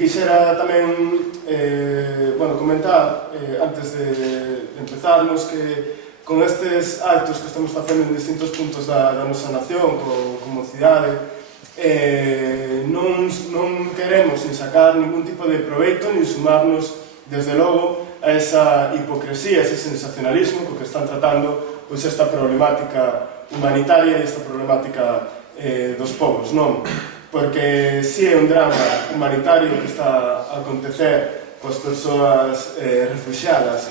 quixera tamén comentar, antes de empezarnos, que con estes actos que estamos facendo en distintos puntos da nosa nación, como cidade, non queremos ni sacar ningún tipo de proveito, ni sumarnos, desde logo, a esa hipocresía, ese sensacionalismo co que están tratando esta problemática humanitaria e esta problemática dos povos, non? Porque si é un drama humanitario que está a acontecer coas persoas refugiadas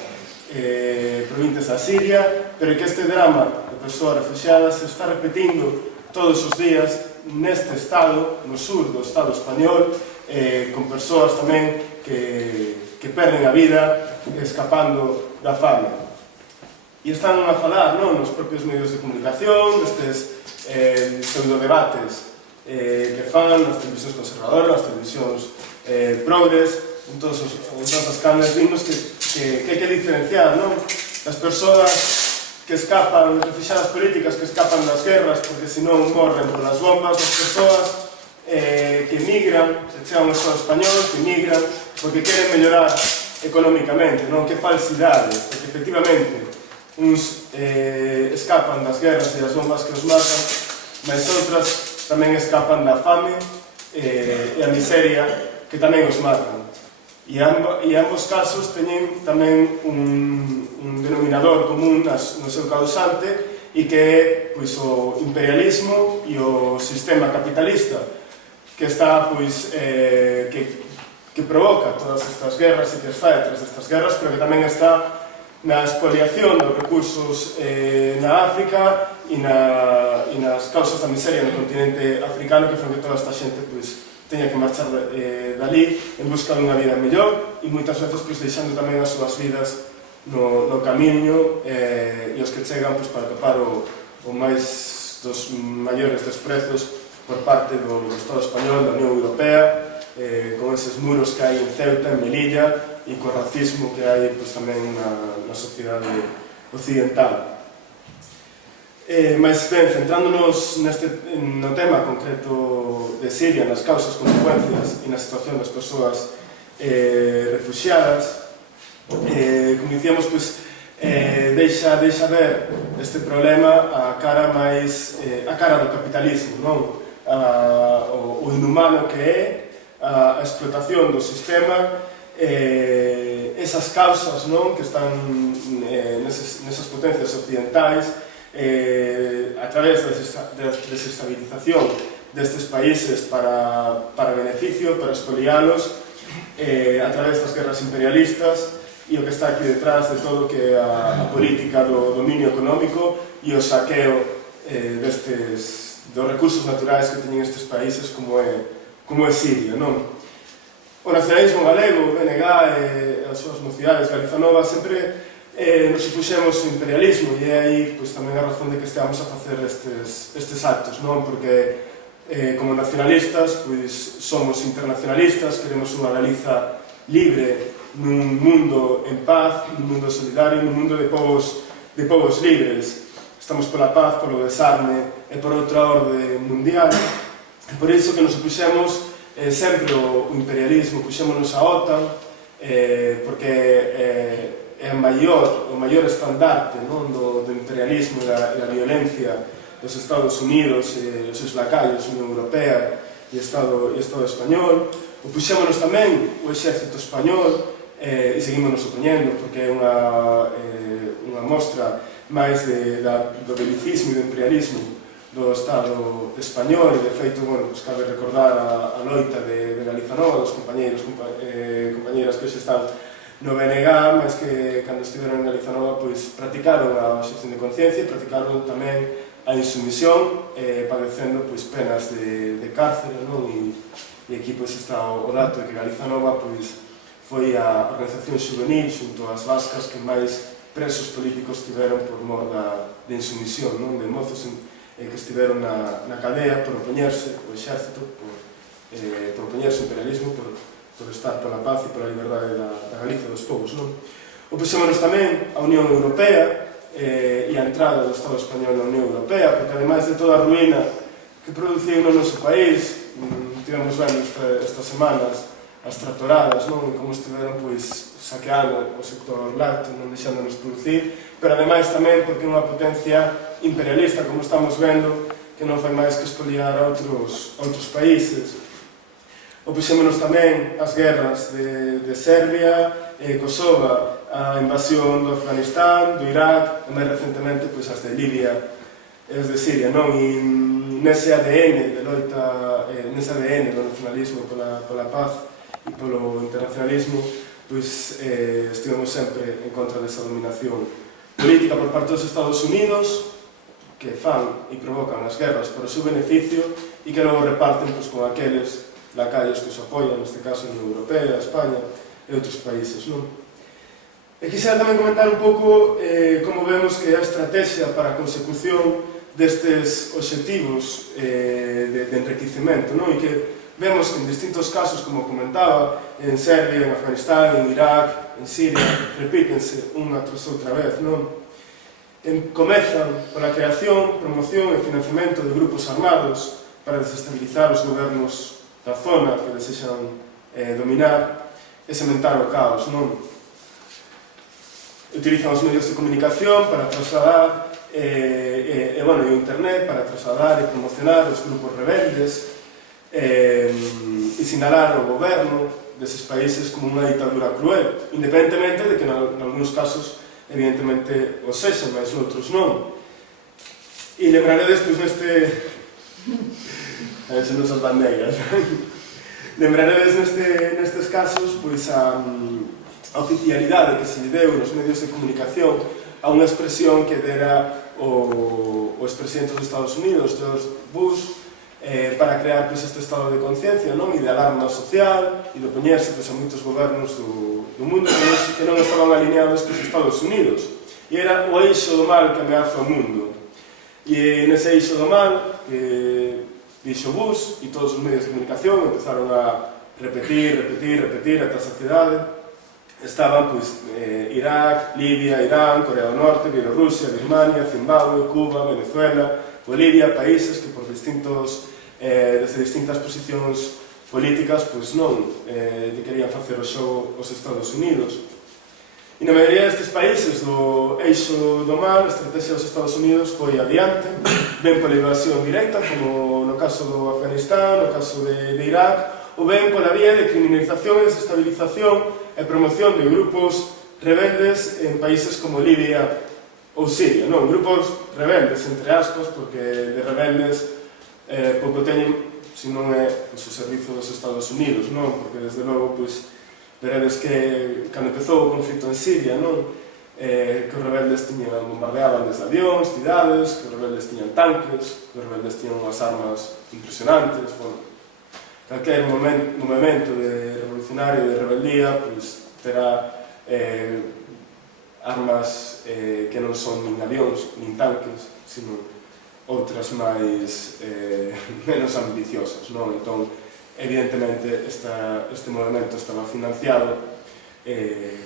provenientes da Siria, pero que este drama de persoas refugiadas se está repetindo todos os días neste estado, no sur do Estado español, con persoas tamén que perden a vida escapando da fame. E están a falar nos propios medios de comunicación, destes pseudodebates que fan nas televisións conservadoras, nas televisións progres, en todas as canles vimos que hai que diferenciar as persoas que escapan, as refugiadas políticas que escapan das guerras porque senón morren polas bombas, as persoas que emigran, se chegan ao Estado español, que emigran porque queren mellorar económicamente, que falsidade, porque efectivamente uns escapan das guerras e das bombas que os matan, mas outras tamén escapan da fame e a miseria que tamén os matan. E ambos casos teñen tamén un denominador común no seu causante e que é o imperialismo e o sistema capitalista que está, que provoca todas estas guerras e que está detrás destas guerras, pero que tamén está na expoliación dos recursos na África e nas causas da miseria no continente africano, que fan que toda esta xente teña que marchar dali en busca dunha vida mellor e moitas veces deixando tamén as súas vidas no camiño e os que chegan para topar o máis dos maiores desprezos por parte do Estado español, da Unión Europea, con eses muros que hai en Ceuta, en Melilla, e co racismo que hai tamén na sociedade occidental. Mas ben, centrándonos no tema concreto de Siria, nas causas, consecuencias e na situación das persoas refugiadas, como dicíamos, deixa ver este problema a cara do capitalismo, o inhumano que é a explotación do sistema, esas causas que están nesas potencias occidentais, a través da desestabilización destes países para beneficio, para expolialos, a través das guerras imperialistas e o que está aquí detrás de todo que é a política do dominio económico e o saqueo dos recursos naturais que teñen estes países como é Siria. O nacionalismo galego, o BNG e as súas mocidades Galiza Nova sempre nos opuxemos ao imperialismo e é aí tamén a razón de que esteamos a facer estes actos, porque como nacionalistas somos internacionalistas, queremos unha Galiza libre nun mundo en paz, nun mundo solidario, nun mundo de povos libres. Estamos pola paz, polo desarme e por outra orde mundial. E por iso que nos opuxemos sempre o imperialismo, puxémonos a OTAN, porque é o maior estandarte do imperialismo e da violencia dos Estados Unidos e os seus lacaios, Unión Europea e Estado español. Puxémonos tamén o exército español e seguimos opoñendo porque é unha mostra máis do belicismo e do imperialismo do Estado español e de feito, cabe recordar a loita de Galiza Nova, dos compañeiras que hoxe están no BNG, mas que cando estiveron en Galiza Nova practicaron a obxección de conciencia e practicaron tamén a insumisión, padecendo penas de cárcere, e aquí está o dato de que Galiza Nova foi a organización juvenil xunto ás vascas que máis presos políticos tiveron por mor de insumisión, de mozos que estiveron na cadea por opoñerse ao exército, por opoñerse ao imperialismo, por estar pola paz e pola liberdade da Galiza dos povos. Opuxémonos tamén a Unión Europea e a entrada do Estado español na Unión Europea, porque ademais de toda a ruína que produciu no noso país, tivemos vendo estas semanas as tractoradas, non? E como estiveron saqueando o sector lácteo, non deixándonos producir, pero ademais tamén porque é unha potencia imperialista, como estamos vendo, que non fai máis que espoliar a outros países. Opuxémonos tamén as guerras de Serbia e Kosovo, a invasión do Afganistán, do Irak, e máis recentemente as de Libia e as de Siria, non? E nese ADN de loita, nese ADN do nacionalismo pola paz e polo internacionalismo, estivemos sempre en contra desa dominación política por parte dos Estados Unidos, que fan e provocan as guerras por o seu beneficio e que logo reparten con aqueles lacayos que os apoian, neste caso a Unión Europea, a España e outros países, non? E quixera tamén comentar un pouco como vemos que a estrategia para a consecución destes obxectivos de enriquecemento, non? E que vemos que en distintos casos, como comentaba, en Serbia, en Afganistán, en Irak, en Siria, repítense unha tras outra vez, non? Comezan pola creación, promoción e financiamento de grupos armados para desestabilizar os gobernos da zona que desexan dominar e sementar o caos, non? Utilizan os medios de comunicación para trasladar e o internet para trasladar e promocionar os grupos rebeldes e sinalar o goberno deses países como unha ditadura cruel, independentemente de que en algúns casos evidentemente os sexan, mas outros non. E lembraredes neste... a ver se non son bandeiras. Lembraredes nestes casos a oficialidade que se lle deu nos medios de comunicación a unha expresión que dera o expresidente dos Estados Unidos, George Bush, para crear este estado de conciencia e de alarma social e de opoñerse a moitos gobernos do mundo que non estaban alineados cos Estados Unidos. E era o eixo do mal que ameaza o mundo. E nese eixo do mal que dixo Bush e todos os medios de comunicación empezaron a repetir ata a saciedade, estaban Irak, Libia, Irán, Corea do Norte, Bielorrusia, Birmania, Zimbabue, Cuba, Venezuela, Bolivia, países que por desde distintas posicións políticas non lle querían facer o xogo aos Estados Unidos. E na maioría destes países do eixo do mal, a estrategia dos Estados Unidos foi adiante, ben pola invasión directa, como no caso do Afganistán, no caso de Irak, ou ben pola vía de criminalización e desestabilización e promoción de grupos rebeldes en países como Libia ou Siria, non? Grupos rebeldes, entre aspas, porque de rebeldes pouco teñen, se non é o servizo dos Estados Unidos, non? Porque, desde logo, veredes que, cando empezou o conflito en Siria, non? Que os rebeldes bombardeaban desde avións, cidades, que os rebeldes tiñan tanques, que os rebeldes tiñan unhas armas impresionantes, calquer movimento de revolucionario, de rebeldía, terá armas que non son nin avións, nin tanques, sino outras máis menos ambiciosas, non? Entón, evidentemente, este movimento estaba financiado,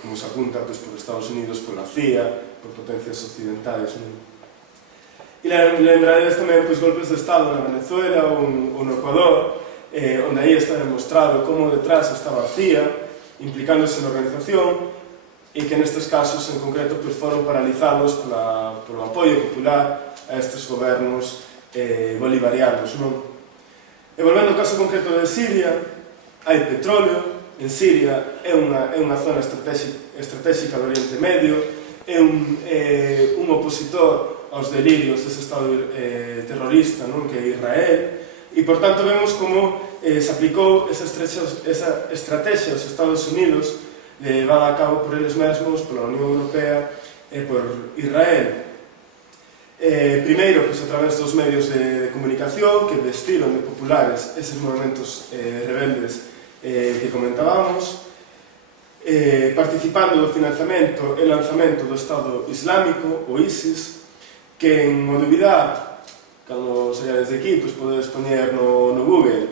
como se apunta, por Estados Unidos, pola CIA, por potencias occidentais, non? E lembraredes tamén golpes de Estado na Venezuela ou no Ecuador, onde aí está demostrado como detrás estaba a CIA, implicándose na organización, e que nestes casos, en concreto, foron paralizados polo apoio popular a estes gobernos bolivarianos, non? E volvendo ao caso concreto de Siria, hai petróleo, en Siria é unha zona estratégica do Oriente Medio, é un opositor aos delirios dese estado terrorista, non? Que é Israel, e, por tanto, vemos como se aplicou esa estrategia aos Estados Unidos levada a cabo por eles mesmos, pola Unión Europea e por Israel. Primeiro, a través dos medios de comunicación que vestiron de populares eses movimentos rebeldes que comentábamos, participando do financiamento e lanzamento do Estado Islámico, o ISIS, que en moduvidade, cando saíades de aquí, podedes poñer no Google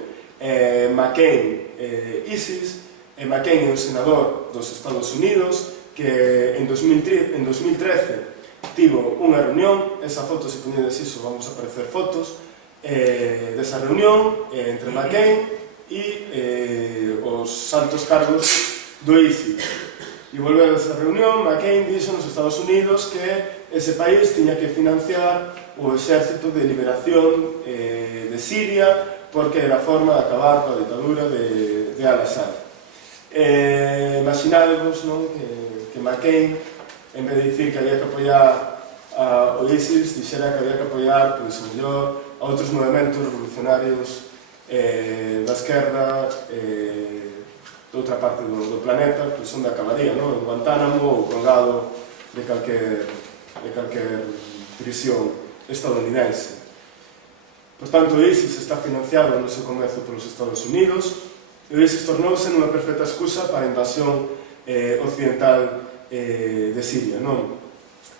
McCain ISIS, e McCain é un senador dos Estados Unidos que en 2013 tivo unha reunión, esa foto, se poñedes iso, vamos a aparecer fotos desa reunión entre McCain e os altos cargos do ICI. E volveu desa reunión, McCain dixo nos Estados Unidos que ese país tiña que financiar o exército de liberación de Siria porque era a forma de acabar coa ditadura de Al-Assad. Imaginadevos, non, que McCain, en vez de dicir que había que apoiar o ISIS, dixera que había que apoiar, pois, mellor, a outros movimentos revolucionarios da esquerda de outra parte do planeta, pois onde acabaría, non? En Guantánamo ou colgado de calquer prisión estadounidense. Por tanto, o ISIS está financiado no seu comezo polos Estados Unidos e o ISIS tornouse nunha perfecta excusa para a invasión occidental de Siria, non?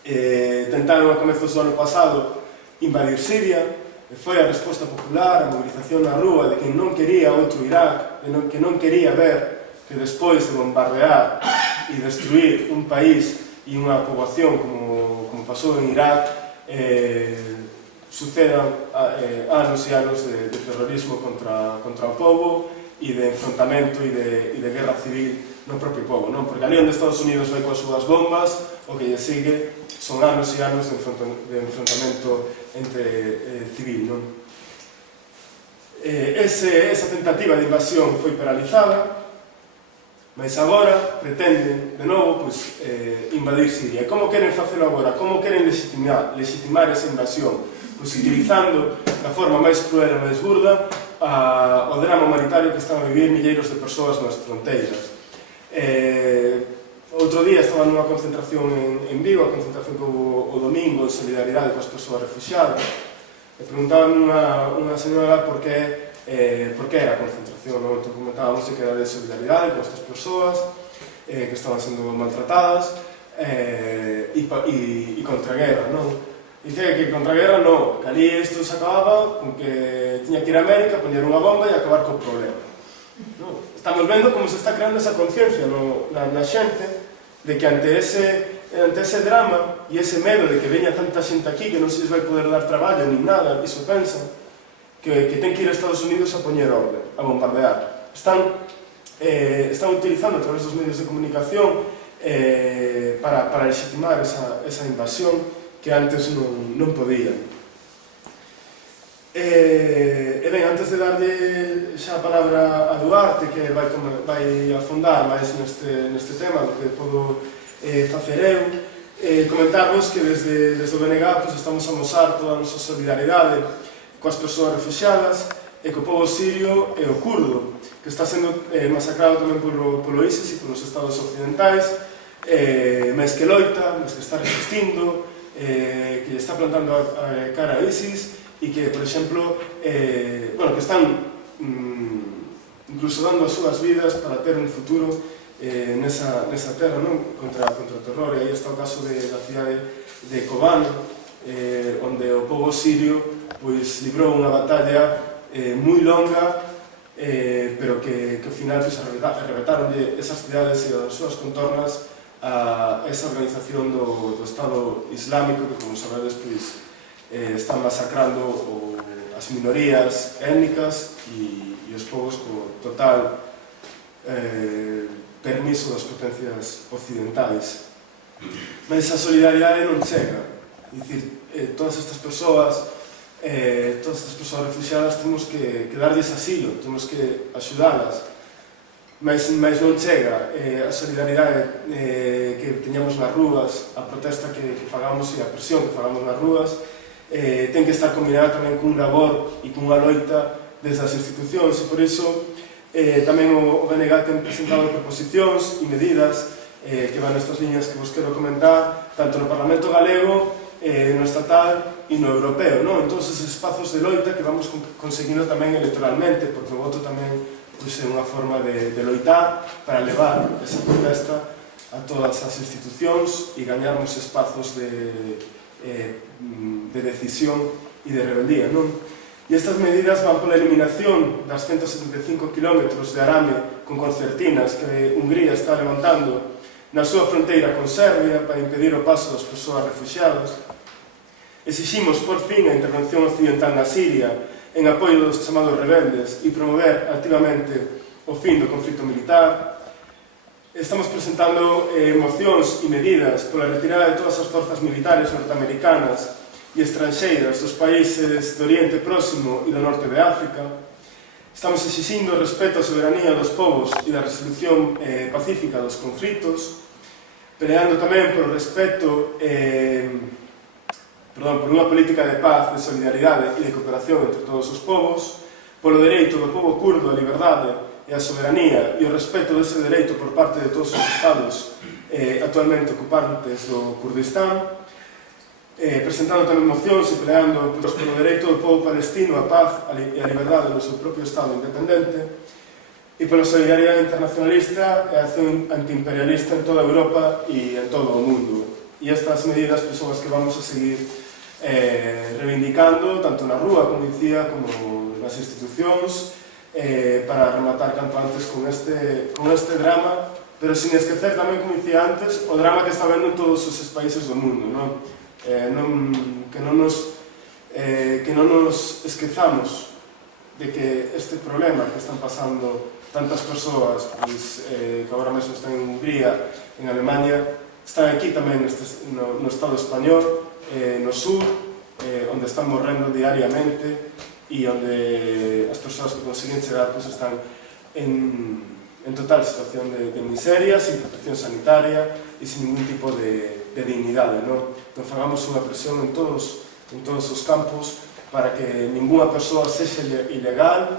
Tentaron a comezos do ano pasado invadir Siria, e foi a resposta popular, a mobilización na rúa de quen non quería outro Irak, que non quería ver que despois de bombardear e destruir un país e unha poboación como pasou en Irak, sucedan anos e anos de terrorismo contra o povo e de enfrontamento e de guerra civil no propio povo, non? Porque ali onde Estados Unidos vai coas súas bombas, o que lle sigue son anos e anos de enfrontamento entre civil, non? Esa tentativa de invasión foi paralizada, mas agora pretenden, de novo, invadir Siria. E como queren facelo agora? Como queren legitimar esa invasión? Pois utilizando, da forma máis cruel e máis burda, o drama humanitario que están a vivir milleiros de persoas nas fronteiras. Outro día estaba nunha concentración en Vigo, a concentración que houve o domingo en solidaridade coas persoas refugiadas, e preguntaban unha señora por que era a concentración, non? Entón comentábamos que era de solidaridade con estas persoas que estaban sendo maltratadas e contra a guerra, non? Dice que contra a guerra non, que ali isto se acababa con que tiña que ir a América, poñer unha bomba e acabar co problema. Estamos vendo como se está creando esa conciencia na xente de que ante ese drama e ese medo de que veña tanta xente aquí que non se vai poder dar traballo nin nada, iso pensan, que ten que ir a Estados Unidos a poñer orden, a bombardear. Están utilizando a través dos medios de comunicación para legitimar esa invasión que antes non podían. E ben, antes de darlle xa a palabra a Duarte, que vai afondar máis neste tema do que podo facer eu, comentarvos que desde o BNG estamos a mostrar toda a nosa solidaridade coas persoas refugiadas e co povo sirio e o kurdo, que está sendo masacrado tamén polo ISIS e polos estados occidentais, mes que loita, mes que está resistindo, que está plantando a cara a ISIS e que, por exemplo, que están incluso dando as súas vidas para ter un futuro nesa terra, non? Contra o terror. E aí está o caso da cidade de Kobane, onde o povo sirio librou unha batalla moi longa, pero que ao final arrebataron esas cidades e as súas contornas a esa organización do Estado Islámico que, como sabedes, están masacrando as minorías étnicas e os povos co total permiso das potencias occidentais. Mas a solidaridade non chega. É dicir, todas estas persoas refugiadas temos que darlles asilo, temos que axudalas, mas non chega. A solidaridade que teñamos nas rúas, a protesta que fagamos e a presión que fagamos nas rúas ten que estar combinada tamén cun labor e cunha loita desas institucións, e por iso tamén o BNG ten presentado proposicións e medidas que van nestas liñas que vos quero comentar, tanto no Parlamento galego, no estatal e no europeo, non? En todos esos espazos de loita que vamos conseguindo tamén electoralmente, porque o voto tamén é unha forma de loitar para levar esa protesta a todas as institucións e gañarmos espazos de decisión e de rebeldía, non? E estas medidas van pola eliminación das 175 km de arame con concertinas que Hungría está levantando na súa fronteira con Serbia para impedir o paso das persoas refugiadas. Exiximos, por fin, a intervención occidental na Siria en apoio dos chamados rebeldes e promover activamente o fin do conflito militar. Estamos presentando mocións e medidas pola retirada de todas as forzas militares norteamericanas e estranxeiras dos países do Oriente Próximo e do Norte de África. Estamos exixindo o respeto á soberanía dos povos e da resolución pacífica dos conflitos, peleando tamén por o respeto, por unha política de paz, de solidaridade e de cooperación entre todos os povos, polo dereito do povo kurdo á liberdade e á soberanía e o respeto dese dereito por parte de todos os estados actualmente ocupantes do Kurdistán, presentando tamén mocións e peleando polo dereito do povo palestino á paz e á liberdade no seu propio estado independente e pola solidaridade internacionalista e a acción antiimperialista en toda Europa e en todo o mundo. E estas medidas son as que vamos a seguir reivindicando tanto na rúa, como dicía, como nas institucións, para rematar canto antes con este drama, pero sin esquecer tamén, como dicía antes, o drama que está vendo en todos os países do mundo, non? Que non nos esquezamos de que este problema que están pasando tantas persoas que agora mesmo están en Hungría, en Alemania, están aquí tamén no Estado español, no sur, onde están morrendo diariamente e onde as persoas que consiguen chegar están en total situación de miseria, sin protección sanitaria e sin ningún tipo de dignidade. Non fagamos unha presión en todos os campos para que ninguna persoa sexa ilegal,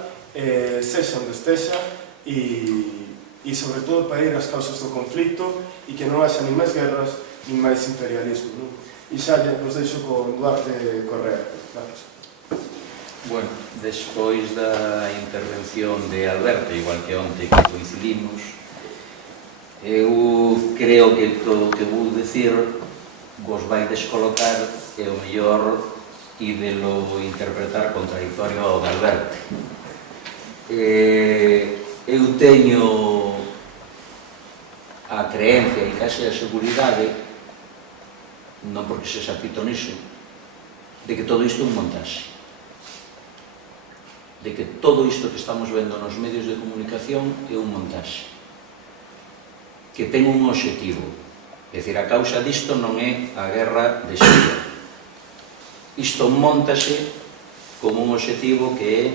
sexa onde estexa e sobre todo para ir ás causas do conflito e que non haxa nin máis guerras nin máis imperialismo. E xa nos deixo con Duarte Correa. Gracias. Bueno, despois da intervención de Alberto, igual que onte que coincidimos, eu creo que todo o que vou dicir vos vai descolocar e o mellor ídelo interpretar contradictorio ao de Alberto. Eu teño a creencia e case a seguridade, non porque se sapito niso, de que todo isto é un montaxe, de que todo isto que estamos vendo nos medios de comunicación é un montaxe, que ten un obxectivo. É dicir, a causa disto non é a guerra de Siria. Isto montase como un obxectivo que é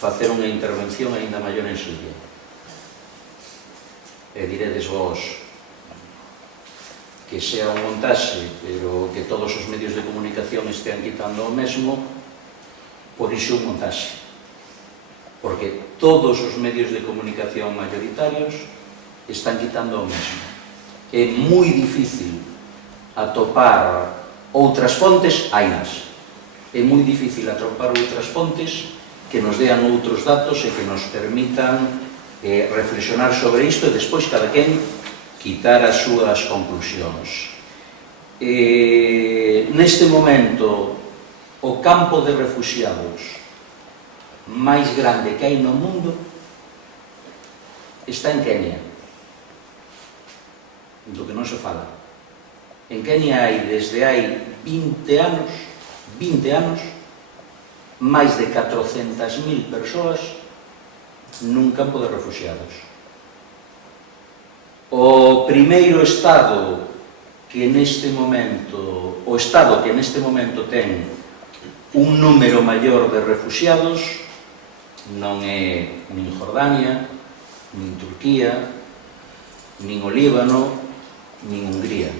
facer unha intervención aínda maior en Siria. E diredes vos que sea un montaxe, pero que todos os medios de comunicación estean quitando o mesmo, por iso un montaxe. Porque todos os medios de comunicación mayoritarios están quitando o mesmo. É moi difícil atopar outras fontes, hainas. É moi difícil atopar outras fontes que nos dean outros datos e que nos permitan reflexionar sobre isto e despois cada quen quitar as súas conclusións. Neste momento, o campo de refuxiados máis grande que hai no mundo está en Kenia, do que non se fala. En Kenia hai, desde hai 20 anos, máis de 400.000 persoas nun campo de refuxiados. O primeiro estado que neste momento, o estado que neste momento ten un número maior de refuxiados non é nin Jordania, nin Turquía, nin o Líbano, nin Hungría.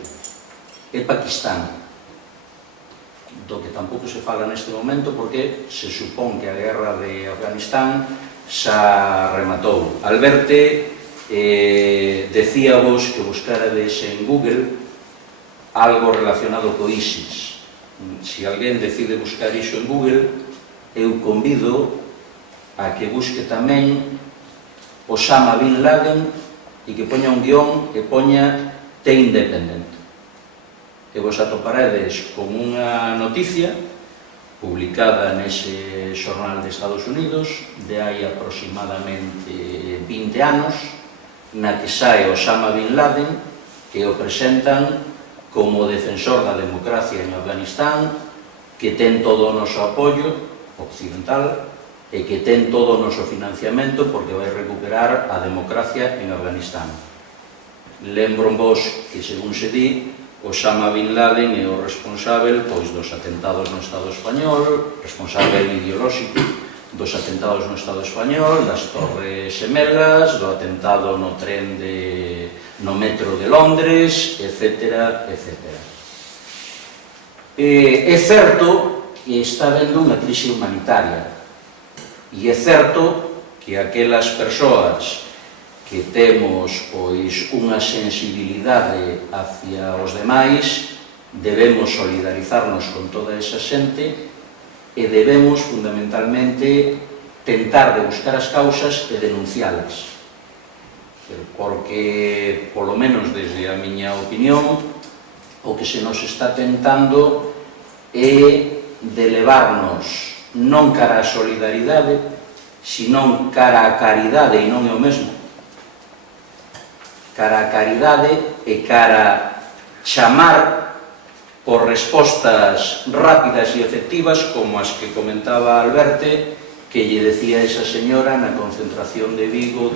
É Pakistán, do que tampouco se fala neste momento porque se supón que a guerra de Afganistán xa rematou. Alberto decíavos que buscarades en Google algo relacionado co ISIS. Se alguén decide buscar iso en Google, eu convido a que busque tamén Osama Bin Laden e que poña un guión que poña The Independent. E vos atoparedes con unha noticia publicada nese xornal de Estados Unidos de hai aproximadamente 20 anos, na que sae Osama Bin Laden e o presentan como defensor da democracia en Afganistán, que ten todo o noso apoio occidental e que ten todo o noso financiamento porque vai recuperar a democracia en Afganistán. Lembro vos que, según se di, Osama Bin Laden é o responsável dos atentados no Estado español, responsável ideolóxico dos atentados no Estado español, das Torres Gemelas, do atentado no tren no metro de Londres, etc. É certo que está habendo unha crise humanitaria e é certo que aquelas persoas que temos unha sensibilidade hacia os demais debemos solidarizarnos con toda esa xente e debemos fundamentalmente tentar de buscar as causas e denuncialas, porque, polo menos desde a miña opinión, o que se nos está tentando é de levarnos non cara a solidaridade, senón cara a caridade, e non é o mesmo. Cara a caridade e cara chamar por respostas rápidas e efectivas como as que comentaba Alberte, que lle decía esa señora na concentración de Vigo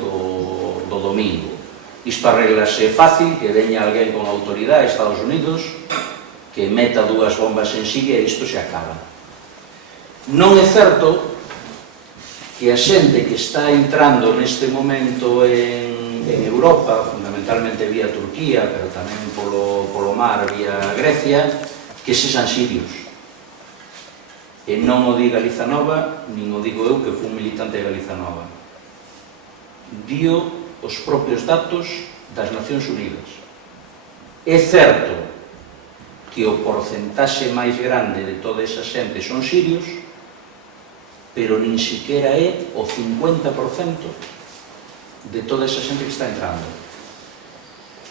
do domingo. Isto arreglase fácil, que veña alguén con autoridade a Estados Unidos, que meta 2 bombas en Siria e isto se acaba. Non é certo que a xente que está entrando neste momento en Europa, fundamentalmente vía Turquía, pero tamén polo mar, vía Grecia, que sexan sirios. E non o di Galiza Nova, nin o digo eu, que fui un militante de Galiza Nova. Dio os propios datos das Nacións Unidas. É certo que o porcentaxe máis grande de toda esa xente son sirios, pero nin siquiera é o 50% de toda esa xente que está entrando.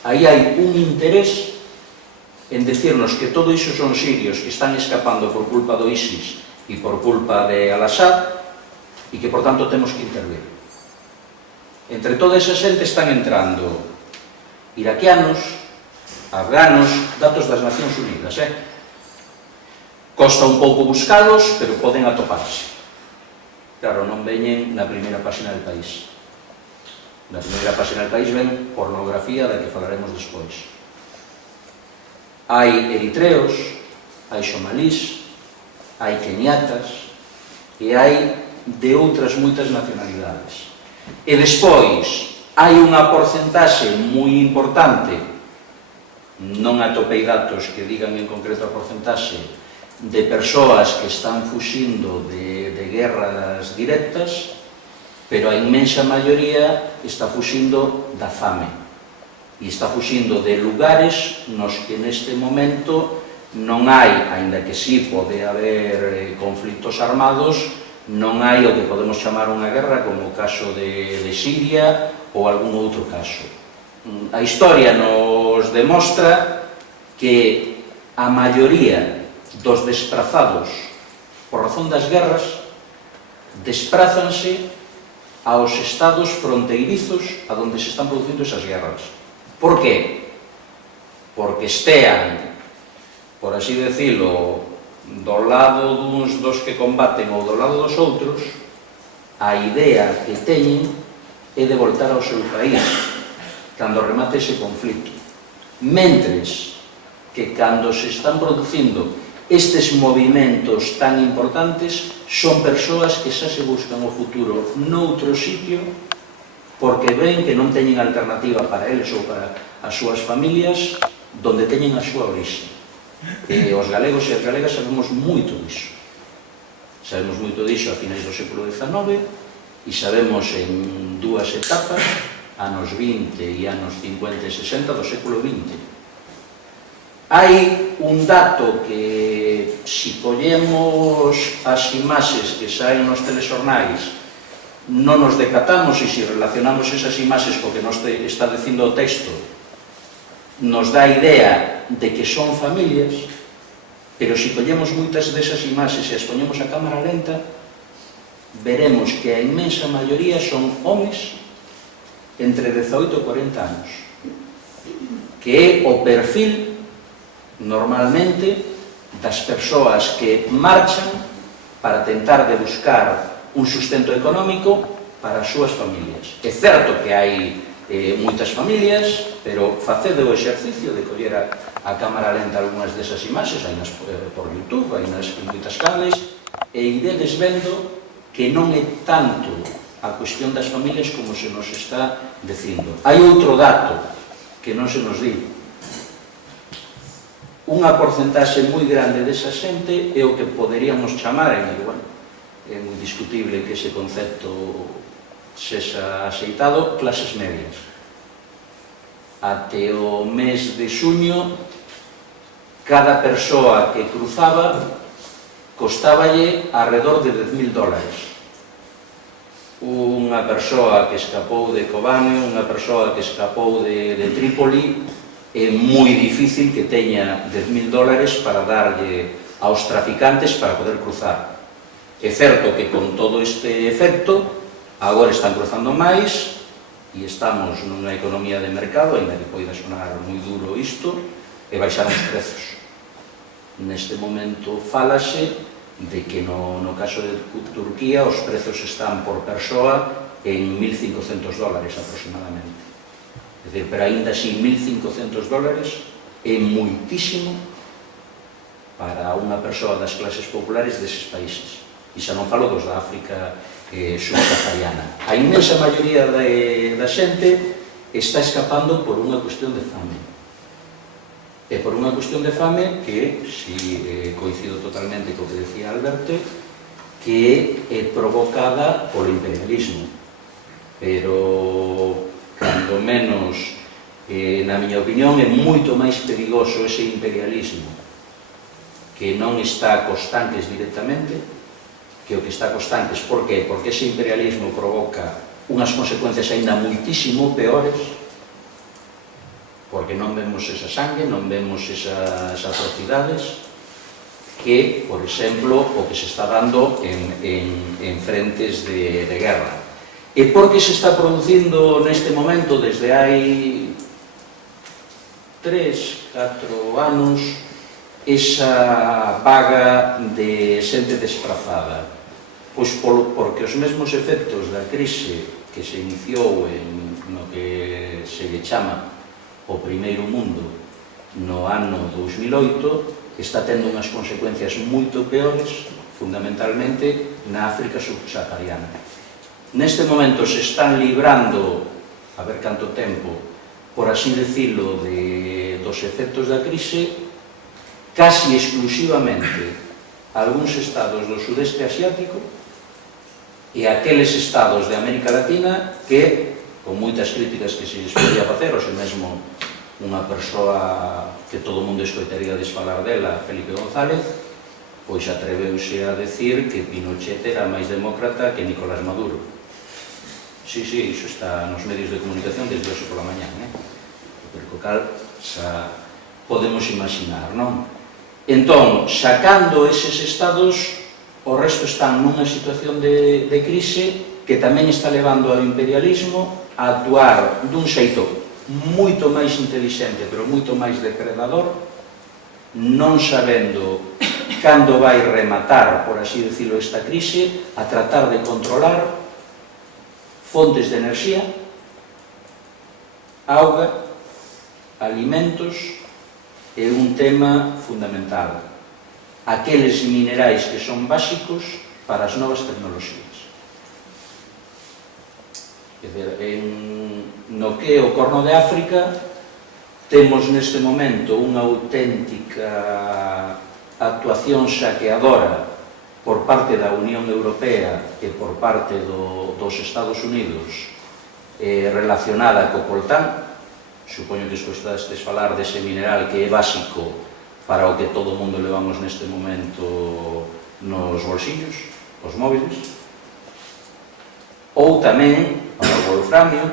Aí hai un interés en decirnos que todo iso son sirios que están escapando por culpa do ISIS e por culpa de Al-Assad e que, por tanto, temos que intervir. Entre toda esa xente están entrando iraquianos, afganos, datos das Nacións Unidas, Costa un pouco buscalos, pero poden atoparse. Claro, non veñen na primeira páxina del país. Na primeira páxina del país ven pornografía da que falaremos despois. Hai eritreos, hai somalís, hai keniatas e hai de outras moitas nacionalidades. E despois hai unha porcentaxe moi importante, non atopei datos que digan en concreto a porcentaxe, de persoas que están fuxindo de guerras directas, pero a inmensa maioría está fuxindo da fame e está fuxindo de lugares nos que neste momento non hai, aínda que sí pode haber conflitos armados, non hai o que podemos chamar unha guerra como o caso de Siria ou algún outro caso. A historia nos demostra que a maioría dos desprazados por razón das guerras desprázanse aos estados fronteirizos a donde se están producindo esas guerras. Por qué? Porque estean, por así decirlo, do lado duns dos que combaten ou do lado dos outros, a idea que teñen é de voltar ao seu país cando remate ese conflito. Mentres que cando se están producindo estes movimentos tan importantes son persoas que xa se buscan o futuro noutro sitio porque ven que non teñen alternativa para eles ou para as súas familias donde teñen a súa orixe. E os galegos e as galegas sabemos moito diso. Sabemos moito diso a finais do século XIX e sabemos en 2 etapas, anos 20 e anos 50 e 60 do século XX. Hai un dato que, se collemos as imaxes que saen nos telexornais, non nos decatamos, e se relacionamos esas imaxes co que nos está dicindo o texto, nos dá idea de que son familias, pero se collemos moitas desas imaxes e as ponemos a cámara lenta, veremos que a inmensa maioría son homes entre 18 e 40 anos, que é o perfil normalmente das persoas que marchan para tentar de buscar un sustento económico para as súas familias. É certo que hai moitas familias, pero facede o exercicio de coller a cámara lenta algunhas desas imaxes, hai nas por YouTube, hai nas en moitas canles, e iredes vendo que non é tanto a cuestión das familias como se nos está dicindo. Hai outro dato que non se nos di. Unha porcentaxe moi grande desa xente é o que poderíamos chamar, e bueno, é moi discutible que ese concepto sexa aceitado, clases medias. Até o mes de xuño, cada persoa que cruzaba costáballe alrededor de $10.000. Unha persoa que escapou de Kobane, unha persoa que escapou de Trípoli, é moi difícil que teña $10.000 para darlle aos traficantes para poder cruzar. É certo que con todo este efecto agora están cruzando máis e estamos nunha economía de mercado, ainda que poida sonar moi duro isto, e baixaron os prezos. Neste momento fálase de que no caso de Turquía os prezos están por persoa en $1.500 aproximadamente. É dicir, pero ainda así $1.500 é moitísimo para unha persoa das clases populares deses países. E xa non falo dos da África subsahariana. A inmensa maioría da xente está escapando por unha cuestión de fame. E por unha cuestión de fame que, si coincido totalmente co que decía Alberto, que é provocada polo imperialismo. Pero, cando menos, na miña opinión, é moito máis perigoso ese imperialismo que non está cos tanques directamente que o que está cos tanques. Por qué? Porque ese imperialismo provoca unhas consecuencias aínda moitísimo peores, porque non vemos esa sangue, non vemos esas atrocidades que, por exemplo, o que se está dando en frentes de guerra. E por que se está producindo neste momento, desde hai 3, 4 anos, esa vaga de xente desprazada? Pois porque os mesmos efectos da crise que se iniciou no que se lle chama o primeiro mundo no ano 2008 está tendo unhas consecuencias moito peores, fundamentalmente na África subsahariana. Neste momento se están librando, a ver canto tempo, por así decirlo, dos efectos da crise, casi exclusivamente algúns estados do sudeste asiático e aqueles estados de América Latina que, con moitas críticas que se les podía facer, ou se mesmo unha persoa que todo o mundo escoitaría desfalar dela, Felipe González, pois atreveuse a decir que Pinochet era máis demócrata que Nicolás Maduro. Sí, iso está nos medios de comunicación desde hoxe pola mañá, pero co cal xa podemos imaginar, non? Entón, sacando eses estados, o resto están nunha situación de crise que tamén está levando ao imperialismo a actuar dun xeito moito máis intelixente, pero moito máis depredador, non sabendo cando vai rematar, por así decirlo, esta crise, a tratar de controlar fontes de enerxía, auga, alimentos e un tema fundamental: aqueles minerais que son básicos para as novas tecnoloxías. No que é o Corno de África temos neste momento unha auténtica actuación saqueadora por parte da Unión Europea e por parte dos Estados Unidos relacionada co coltán. Supoño que escoitastes falar dese mineral que é básico para o que todo o mundo levamos neste momento nos bolsillos, os móviles, ou tamén para o wolframio,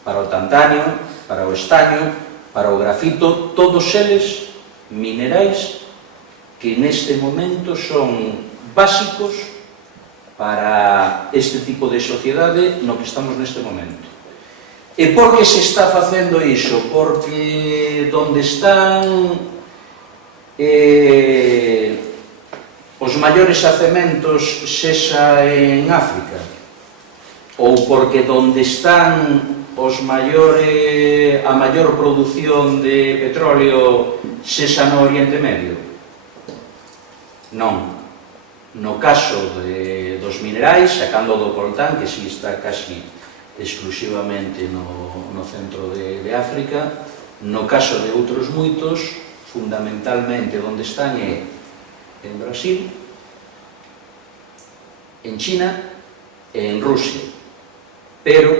para o tantanio, para o estaño, para o grafito, todos eles minerais que neste momento son básicos para este tipo de sociedade no que estamos neste momento. E por que se está facendo iso? Porque donde están os os maiores hacementos sexa en África, ou porque donde están a maior produción de petróleo sexa no Oriente Medio? Non. No caso dos minerais, sacando do coltán, que si está casi exclusivamente no centro de África, no caso de outros moitos, fundamentalmente onde están é en Brasil, en China e en Rusia. Pero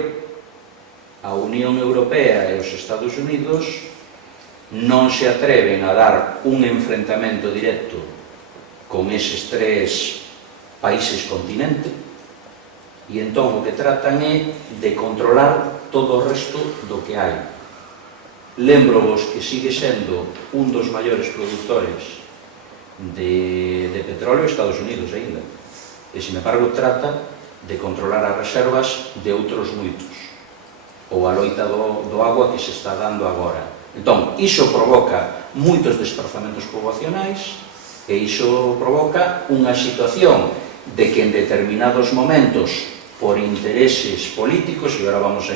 a Unión Europea e os Estados Unidos non se atreven a dar un enfrentamento directo con eses tres países continente, e entón o que tratan é de controlar todo o resto do que hai. Lembro-vos que sigue sendo un dos maiores productores de petróleo Estados Unidos aínda, e sin embargo trata de controlar as reservas de outros moitos, ou a loita do agua que se está dando agora. Entón, iso provoca moitos desprazamentos poboacionais e iso provoca unha situación de que en determinados momentos, por intereses políticos, e agora vamos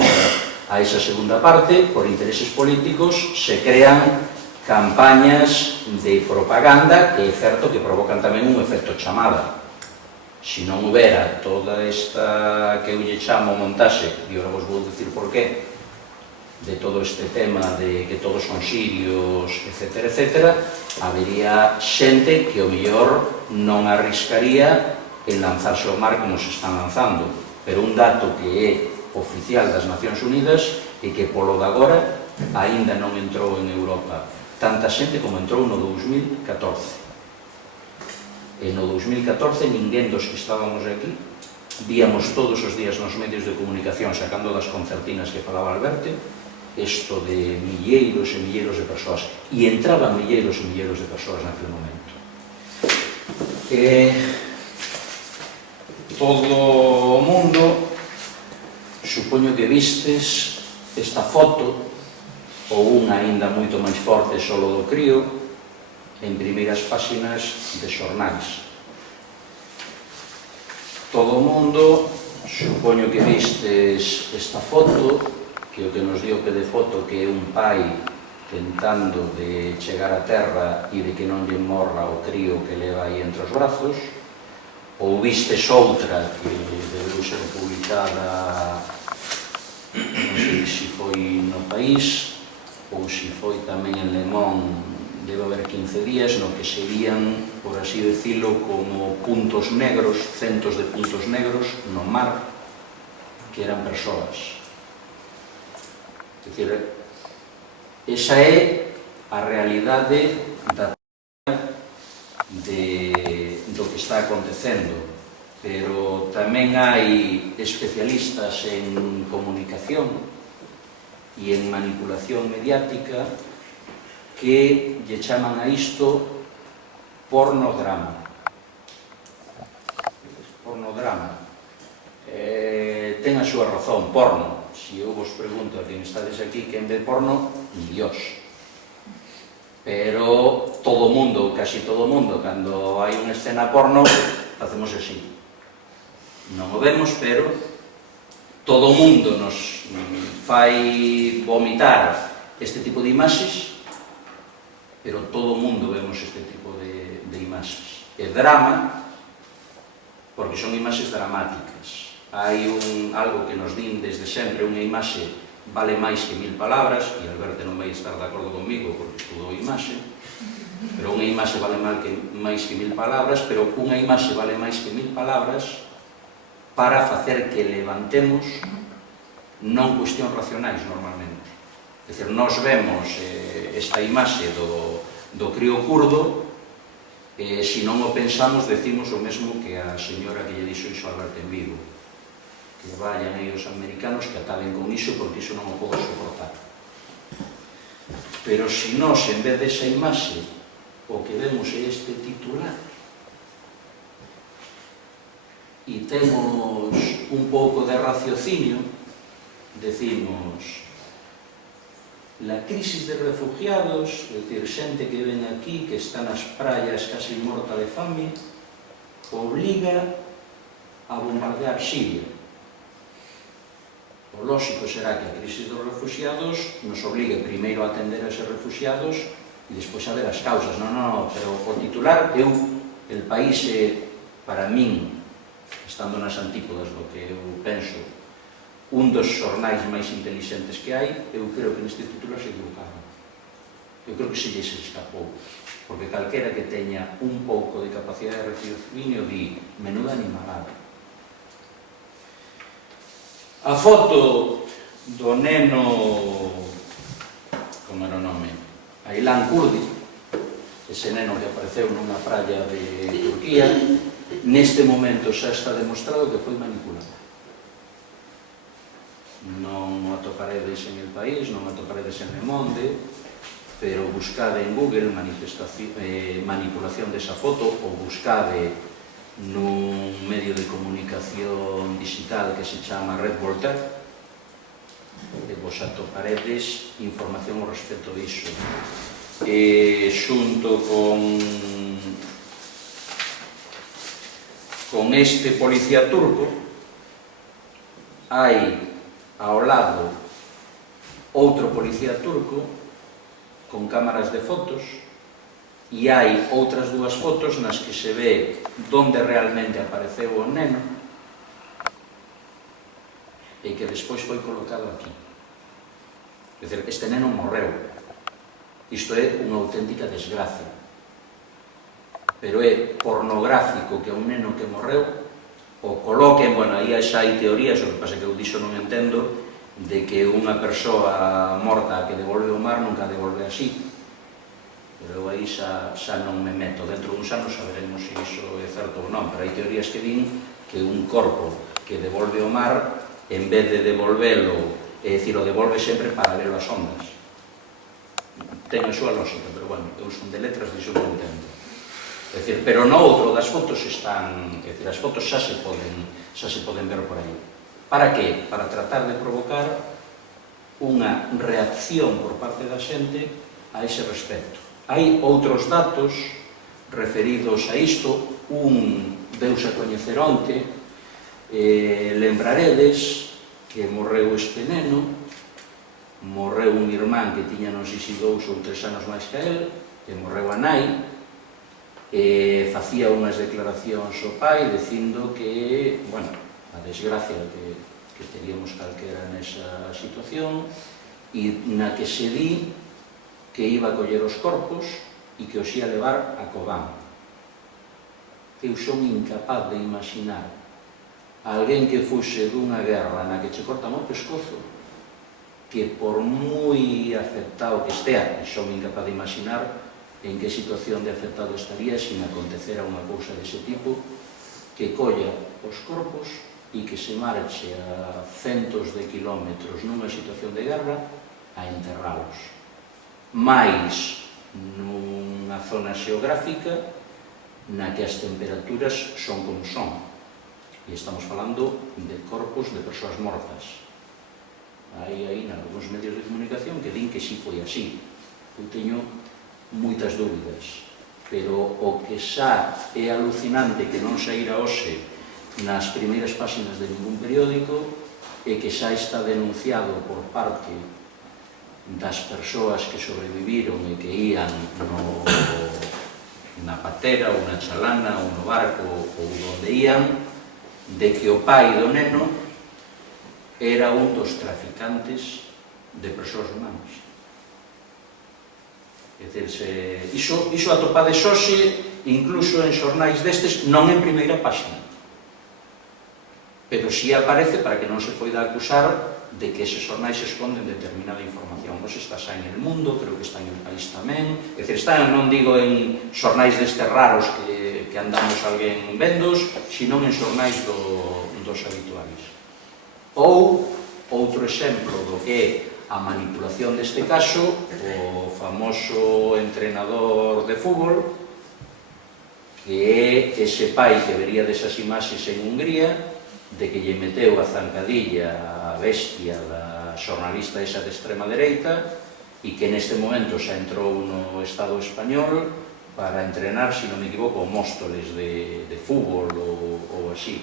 a esa segunda parte, por intereses políticos se crean campañas de propaganda que é certo que provocan tamén un efecto chamada. Se non houbera toda esta que eu lle chamo montaxe, e agora vos vou dicir por qué, de todo este tema de que todos son sirios, etc., etc., habería xente que o mellor non arriscaría en lanzarse ao mar como se están lanzando. Pero un dato que é oficial das Nacións Unidas é que polo de agora aínda non entrou en Europa tanta xente como entrou no 2014. E no 2014 ninguén dos que estábamos aquí víamos todos os días nos medios de comunicación, sacando das concertinas que falaba Alberto, isto de milleiros e milleiros de persoas, e entraban milleiros e milleiros de persoas naquele momento. Todo o mundo, supoño que vistes esta foto, ou unha aínda moito máis forte solo do crío, en primeiras páxinas de xornais. Todo o mundo, supoño que vistes esta foto, que o que nos dio o pé de foto, que é un pai tentando de chegar a terra e de que non lle morra o crío que leva aí entre os brazos, ou vistes outra que debeu ser publicada, non sei se foi no País, ou se foi tamén en Le Monde, debe haber 15 días, no que serían, por así decirlo, como puntos negros, centos de puntos negros no mar, que eran persoas. É dicir, esa é a realidade do que está acontecendo, pero tamén hai especialistas en comunicación e en manipulación mediática que lle chaman a isto pornodrama. Pornodrama. Ten a súa razón, porno. Se eu vos pregunto a quen estades aquí quen ve porno, ni Dios. Pero todo o mundo, casi todo o mundo, cando hai unha escena porno, facemos así. Non o vemos, pero todo o mundo nos fai vomitar este tipo de imaxes, pero todo o mundo vemos este tipo de imaxes. É drama, porque son imaxes dramáticas. Hai algo que nos din desde sempre, unha imaxe vale máis que 1000 palabras, e Alberto non vai estar de acordo comigo porque estudou imaxe, pero unha imaxe vale máis que 1000 palabras, pero unha imaxe vale máis que 1000 palabras para facer que levantemos non cuestións racionais normalmente. É dicir, nós vemos esta imaxe do crío kurdo, e se non o pensamos decimos o mesmo que a señora que lle dixo iso a Alberto en Vigo, que vayan aí os americanos que ataben con iso porque iso non o podo soportar. Pero se nós, en vez desa imaxe, o que vemos é este titular, e temos un pouco de raciocinio, decimos la crisis de refugiados, é dicir, xente que ven aquí, que está nas praias casi morta de fame, obliga a bombardear Siria. O lógico será que a crisis dos refugiados nos obligue primeiro a atender a eses refugiados e despois a ver as causas. Non, pero o titular, el país é, para min, estando nas antípodas do que eu penso, un dos xornais máis intelixentes que hai, eu creo que neste titular se equivocaron. Eu creo que se lles escapou, porque calquera que teña un pouco de capacidade de raciocinio di menuda animalada. A foto do neno, como era o nome, Aylan Kurdi, ese neno que apareceu nunha praia de Turquía, neste momento xa está demostrado que foi manipulado. Non o atoparedes en El País, non o atoparedes en Le Monde, pero buscade en Google manipulación desa foto ou buscade nun medio de comunicación digital que se chama Red Voltaire e vos atoparedes información ao respecto disso. Xunto con este policía turco hai ao lado outro policía turco con cámaras de fotos e hai outras dúas fotos nas que se ve onde realmente apareceu o neno e que despois foi colocado aquí. É dicir, este neno morreu. Isto é unha auténtica desgracia. Pero é pornográfico que un neno que morreu o coloquen, bueno, aí xa hai teorías, o que pasa que eu dixo non entendo, de que unha persoa morta que devolve o mar nunca devolve así. Pero eu aí xa non me meto. Dentro duns anos saberemos se iso é certo ou non, pero hai teorías que din que un corpo que devolve o mar, en vez de devolvelo, é dicir, o devolve sempre paralelo ás ondas. Ten a súa lógica, pero bueno, eu son de letras, diso non entendo. É dicir, pero no outro das fotos están, é dicir, as fotos xa se poden ver por aí. Para que? Para tratar de provocar unha reacción por parte da xente a ese respecto. Hai outros datos referidos a isto, un deus a coñecer onte, lembraredes que morreu este neno, morreu un irmán que tiña non sei se 2 ou 3 anos máis que el, que morreu a nai, facía unhas declaracións ao pai dicindo que, bueno, a desgracia que teríamos calquera nesa situación e na que se di que iba a coller os corpos e que os ia levar a Kobán. Eu son incapaz de imaginar alguén que fuxe dunha guerra na que che cortan o pescozo, que por moi afectado que estea, son incapaz de imaginar en que situación de afectado estaría se me acontecera unha cousa dese tipo, que colla os corpos e que se marche a centos de kilómetros nunha situación de guerra a enterralos. Mais nunha zona xeográfica na que as temperaturas son como son. E estamos falando de corpos de persoas mortas. Hai aí nalgúns medios de comunicación que din que si foi así. Eu teño moitas dúbidas, pero o que xa é alucinante que non saíra hoxe nas primeiras páxinas de ningún periódico é que xa está denunciado por parte das persoas que sobreviviron e que ían na patera ou na chalana ou no barco ou onde ían, de que o pai do neno era un dos traficantes de persoas humanas. É dicir, iso atopades hoxe incluso en xornais destes, non en primeira páxina, pero si aparece para que non se poida acusar de que eses xornais esconden determinada información. Vos está xa en El Mundo, creo que está en El País tamén, é dicir, está, non digo en xornais destes raros que andamos alguén vendos, sino en xornais dos habituais. Ou, outro exemplo do que é a manipulación deste caso, o famoso entrenador de fútbol, que é ese pai que vería desas imaxes en Hungría, de que lle meteu a zancadilla a bestia da xornalista esa de extrema dereita e que neste momento xa entrou no Estado español para entrenar, se non me equivoco, Móstoles de fútbol ou así.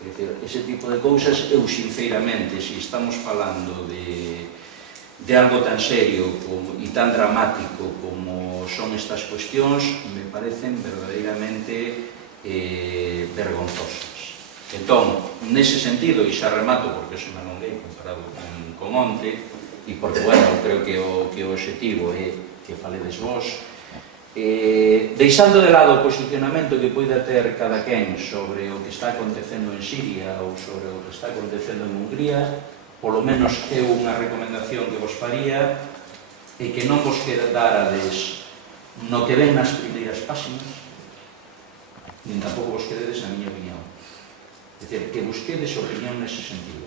É dicir, ese tipo de cousas, eu sinceramente, se estamos falando de algo tan serio e tan dramático como son estas cuestións, me parecen verdadeiramente vergonzosas. Entón, nese sentido, e xa remato porque se me alonguei comparado con onte, e porque, bueno, creo que o objetivo é que faledes vos, deixando de lado o posicionamento que poida ter cada quen sobre o que está acontecendo en Siria ou sobre o que está acontecendo en Hungría, polo menos eu unha recomendación que vos faría é que non vos quedárades no que ven nas primeiras páxinas, nin tampouco vos quededes na miña opinión. É dicir, que busquedes opinión nese sentido.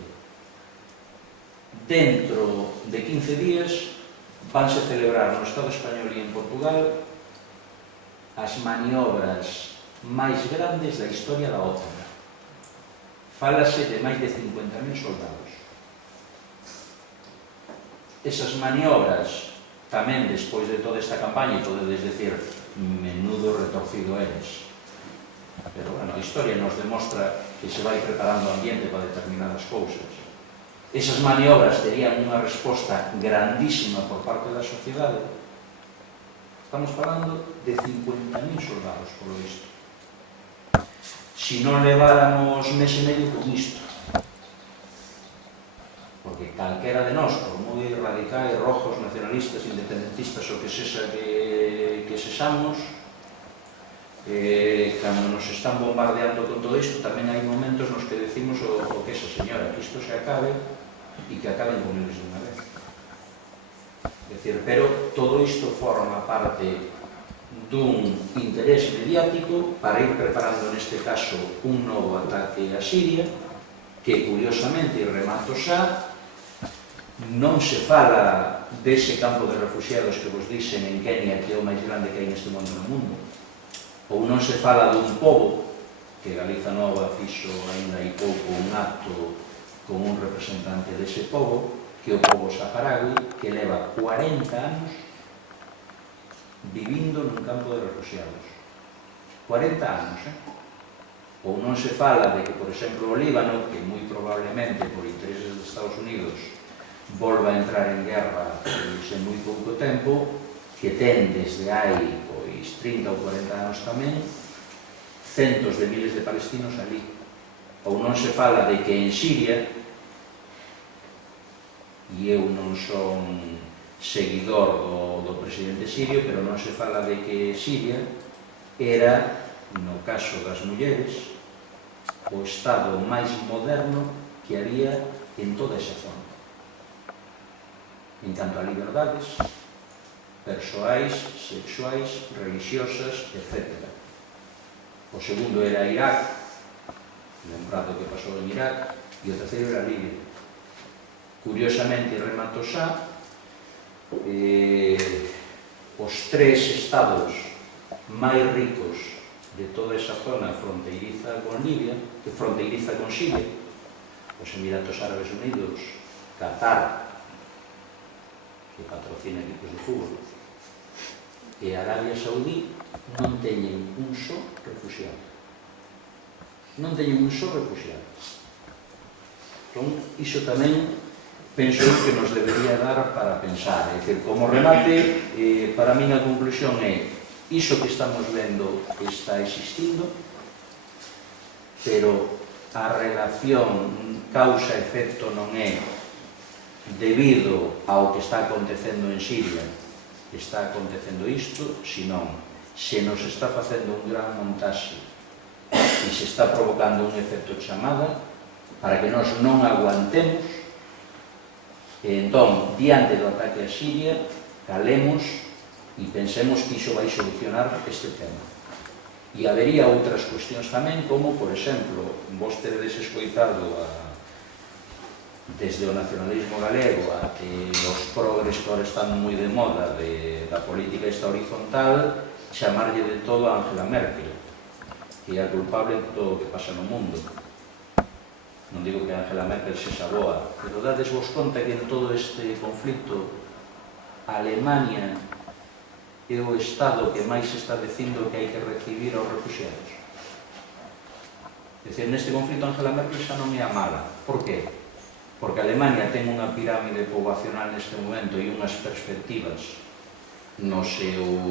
Dentro de 15 días vanse celebrar no Estado español e en Portugal as maniobras máis grandes da historia da OTAN. Fálase de máis de 50.000 soldados. Esas maniobras, tamén despois de toda esta campaña, podedes decir, menudo retorcido eres. Pero, bueno, a historia nos demostra que se vai preparando o ambiente para determinadas cousas. Esas maniobras terían unha resposta grandísima por parte da sociedade. Estamos falando de 50.000 soldados, por isto. Si non leváramos mes e medio con isto, porque calquera de nós, por moi radicais, rojos, nacionalistas, independentistas, o que sexa que sexamos, cando nos están bombardeando con todo isto, tamén hai momentos nos que decimos o que esa señora, que isto se acabe e que acaben con eles de unha vez. É dicir, pero todo isto forma parte dun interés mediático para ir preparando neste caso un novo ataque a Siria, que curiosamente, e remato xa, non se fala dese campo de refugiados que vos dixen en Kenia, que é o máis grande que hai neste mundo no mundo, ou non se fala dun pobo, que Galiza Nova fixo ainda hai pouco un acto con un representante dese pobo, que é o pobo saharaui, que leva 40 anos vivindo nun campo de refugiados. 40 anos, Ou non se fala de que, por exemplo, o Líbano, que moi probablemente por intereses dos Estados Unidos volva a entrar en guerra en moi pouco tempo, que ten desde hai 30 ou 40 anos tamén centos de miles de palestinos ali. Ou non se fala de que en Siria, e eu non son seguidor do presidente sirio, pero non se fala de que Siria era, no caso das mulleres, o estado máis moderno que había en toda esa zona. En canto a liberdades persoais, sexuais, religiosas, etc. O segundo era Irak, lembrado que pasou en Irak, e o terceiro era Libia. Curiosamente, remato xa, os tres estados máis ricos de toda esa zona fronteiriza con Libia, que fronteiriza con Siria, os Emiratos Árabes Unidos, Qatar, que patrocina equipos de fútbol, e Arabia Saudí, non teñen un só refugiado. Non teñen un só refugiado. Entón, iso tamén penso que nos debería dar para pensar. É dicir, como remate, para min a conclusión é iso que estamos vendo está existindo, pero a relación causa-efecto non é debido ao que está acontecendo en Siria, está acontecendo isto, senón se nos está facendo un gran montaxe e se está provocando un efecto chamada para que nós non aguantemos, e entón, diante do ataque a Siria, calemos e pensemos que iso vai solucionar este tema. E habería outras cuestións tamén, como, por exemplo, vos teredes escoitado desde o nacionalismo galego a que os progres que ahora están moi de moda da política esta horizontal, chamarlle de todo a Angela Merkel, que é a culpable de todo o que pasa no mundo. Non digo que Angela Merkel sexa boa, pero dades vos conta que en todo este conflicto Alemania é o Estado que máis está dicindo que hai que recibir aos refugiados. É dicir, neste conflito Angela Merkel xa non é a mala. Por qué? Porque Alemania ten unha pirámide poboacional neste momento e unhas perspectivas no seu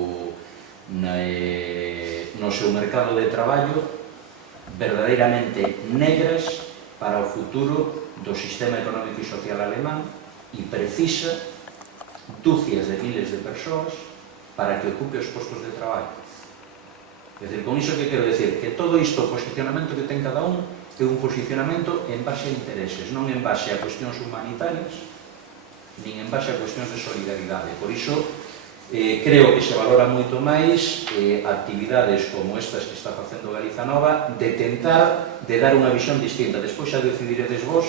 mercado de traballo verdadeiramente negras para o futuro do sistema económico e social alemán e precisa dúcias de miles de persoas para que ocupe os postos de traballo. É dicir, con iso que quero decir? Que todo isto, o posicionamento que ten cada un, é un posicionamento en base a intereses, non en base a cuestións humanitarias, nin en base a cuestións de solidaridade. Por iso, creo que se valora moito máis actividades como estas que está facendo Galiza Nova, de tentar de dar unha visión distinta. Despois xa decidiredes vos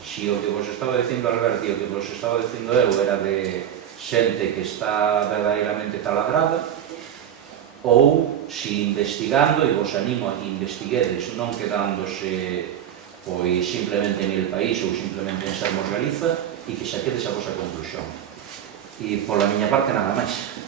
se o que vos estaba dicindo Alberto e o que vos estaba dicindo eu era de xente que está verdadeiramente taladrada, ou se investigando, e vos animo a que investiguedes, non quedándose pois simplemente en El País ou simplemente en Sermos Galiza, e que saquedes a vosa conclusión. E pola miña parte nada máis.